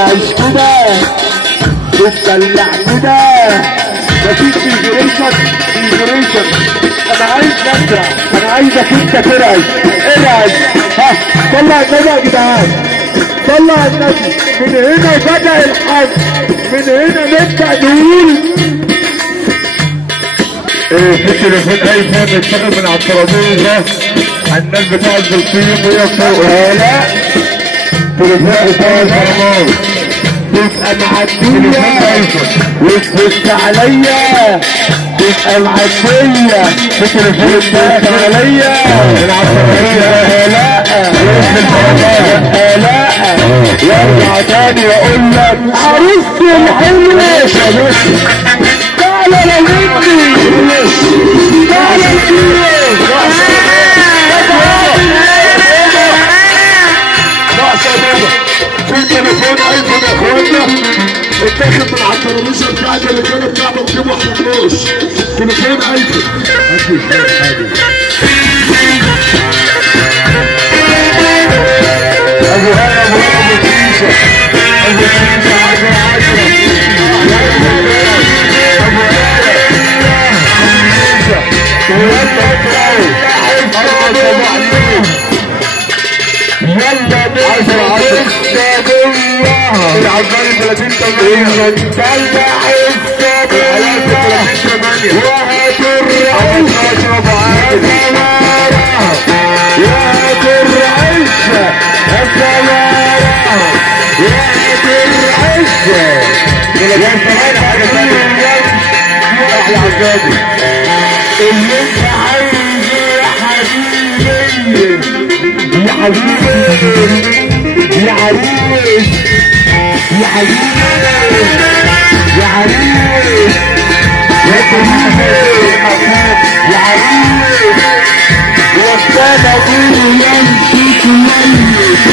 عيش كده تتدلع كده مفيش فيجريشن. انا عايز نزرع، انا عايزك انت ترعش. ها طلع النبي يا جدعان، طلع النبي. من هنا بدأ الحج، من هنا نبدأ نقول في تليفون ايفون اتاخد من على الترابيزه على الناس بتاع البلطيم وهي فوق. لا تليفون بتاع الهرمان تبقى معدية وتبص عليا، تبقى معدية بتليفون تبص عليا من على الترابيزه. لا يرجع تاني يقول لك عروستي الحلوة تعالى لو مني تعالى في تليفون ايفون يا اخوانا اتاخد من على الترابيزه بتاعت الرجاله بتاعته بجيب واحده فلوس. تليفون ايفون ابو هلا ابو كيسه ابو كيسه 10 اللي انت عايزه يا حبيبي يا حبيبي يا عريس يا حبيبي يا عريس يا حبيبي يا عريس وكان ابوي يمشي كويس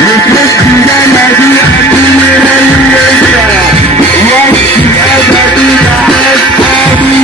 وكنت انا دي وقتي ابدي مع اصحابي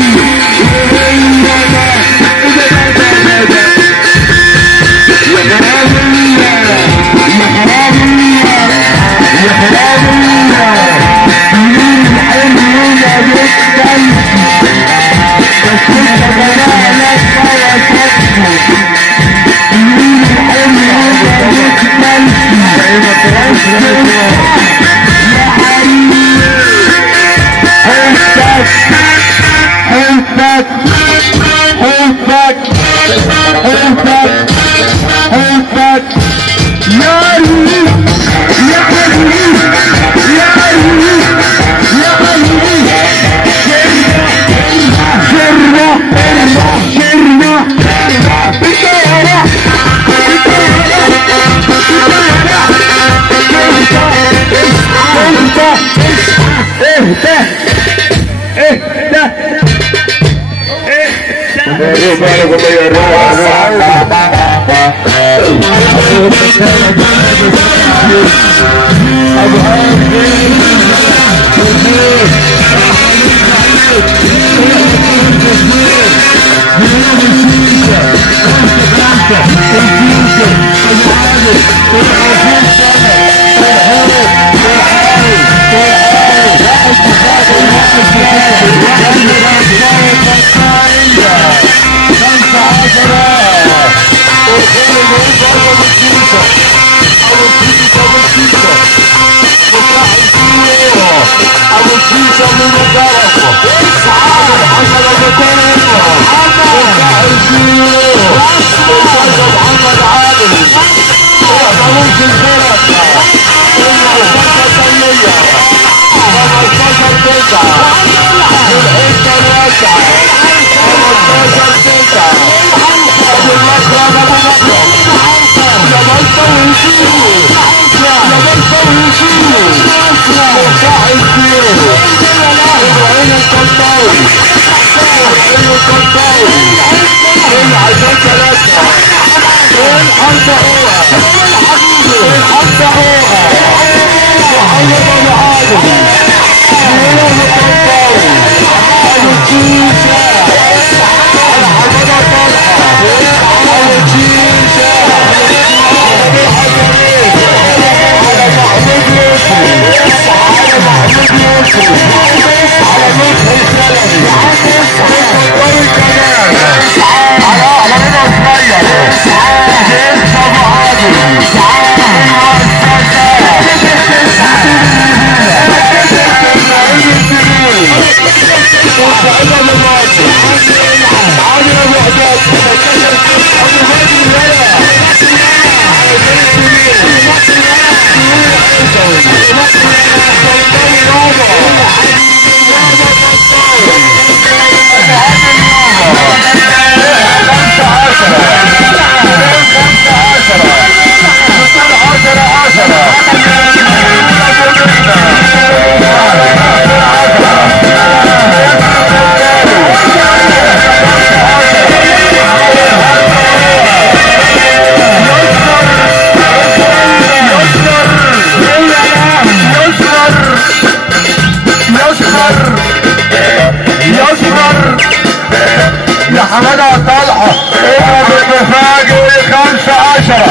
حمادة طلحة اضرب المفاجئ 15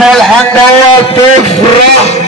الحمد لله تفرح